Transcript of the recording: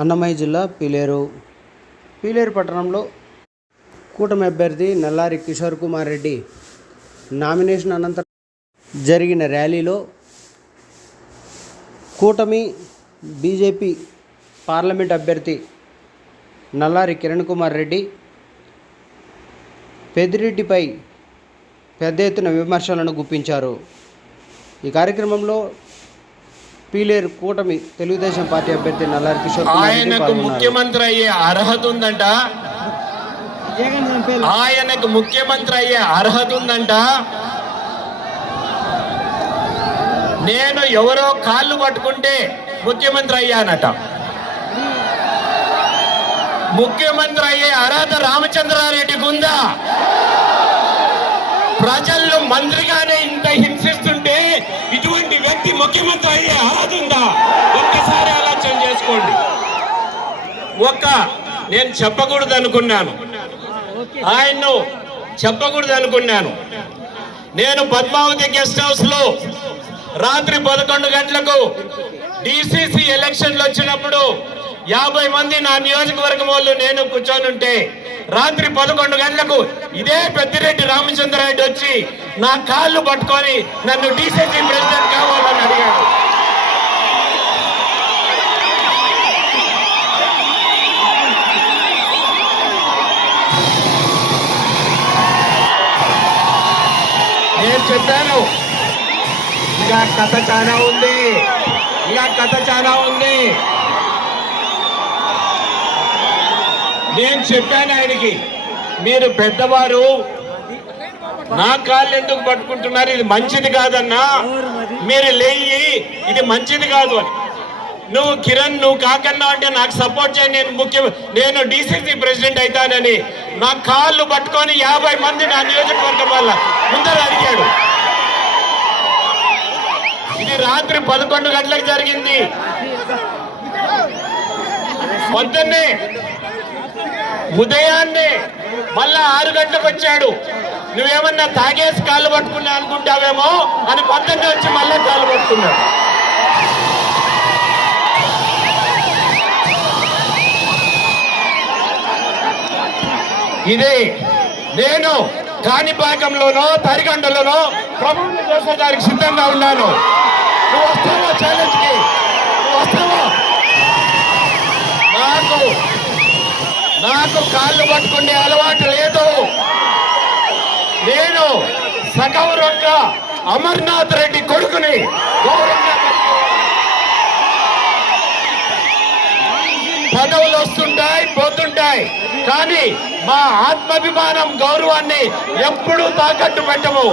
అన్నమయ్య జిల్లా పీలేరు. పీలేరు పట్టణంలో కూటమి అభ్యర్థి నల్లారి కిషోర్ కుమార్ రెడ్డి నామినేషన్ అనంతరం జరిగిన ర్యాలీలో కూటమి బీజేపీ పార్లమెంట్ అభ్యర్థి నల్లారి కిరణ్ కుమార్ రెడ్డి పెద్దిరెడ్డిపై పెద్ద ఎత్తున విమర్శలను గుప్పించారు. ఈ కార్యక్రమంలో పీలేరు కూటమి తెలుగుదేశం పార్టీ అభ్యర్థి నల్లారి కిషోర్ ఆయనకు ముఖ్యమంత్రి అయ్యే అర్హత ఉందంట? ఆయనకు ముఖ్యమంత్రి అయ్యే అర్హత ఉందంట? నేను ఎవరో కాళ్ళు పట్టుకుంటే ముఖ్యమంత్రి అయ్యానట. ముఖ్యమంత్రి అయ్యే అర్హత రామచంద్రారెడ్డికి ఉందా? ప్రజలను మంత్రిగానే ముఖ్యమంత్రి అయ్యే అర్హత ఉందా ఒక్కసారి ఆలోచన చేసుకోండి. ఒక్క నేను చెప్పకూడదు అనుకున్నాను ఆయన్ను చెప్పకూడదు అనుకున్నాను నేను పద్మావతి గెస్ట్ హౌస్లో రాత్రి పదకొండు గంటలకు డిసిసి ఎలక్షన్లు వచ్చినప్పుడు యాభై మంది నా నియోజకవర్గం వాళ్ళు నేను కూర్చొని ఉంటే రాత్రి పదకొండు గంటలకు ఇదే పెద్దిరెడ్డి రామచంద్రారెడ్డి వచ్చి నా కాళ్ళు పట్టుకొని నన్ను డీసీసీ ప్రెసిడెంట్ కావాలని అడిగాడు. నేను చెప్పాను. ఇంకా కథ చాలా ఉంది. ఇంకా కథ చాలా ఉంది. నేను చెప్పాను ఆయనకి మీరు పెద్దవారు నా కాళ్ళు ఎందుకు పట్టుకుంటున్నారు? ఇది మంచిది కాదన్నా. మీరు లేయి ఇది మంచిది కాదు అని. నువ్వు కిరణ్ నువ్వు కాకన్నా అంటే నాకు సపోర్ట్ చేయండి. నేను ముఖ్య నేను డిసిసి ప్రెసిడెంట్ అవుతానని. నా కాళ్ళు పట్టుకొని యాభై మంది నా నియోజకవర్గం వల్ల ముందర అడిగాడు. ఇది రాత్రి పదకొండు గంటలకు జరిగింది. పొద్దున్నే ఉదయాన్నే మళ్ళా ఆరు గంటలకు వచ్చాడు. నువ్వేమన్నా తాగేసి కాళ్ళు పట్టుకున్నా అనుకుంటావేమో అని పొద్దున్నే వచ్చి మళ్ళా కాళ్ళు పట్టుకున్నాడు. ఇది నేను కాణిపాకంలోనో తరిగండలోనో ప్రమాణ దానికి సిద్ధంగా ఉన్నాను. నువ్వు వస్తావా ఛాలెంజ్కి నువ్వు వస్తావా నాకు నాకు కాళ్ళు పట్టుకునే అలవాటు లేదు. నేను సగౌరవంగ అమర్నాథ్ రెడ్డి కొడుకుని పదవులు వస్తుంటాయి పోతుంటాయి. కానీ మా ఆత్మాభిమానం గౌరవాన్ని ఎప్పుడూ తాకట్టు పెట్టము.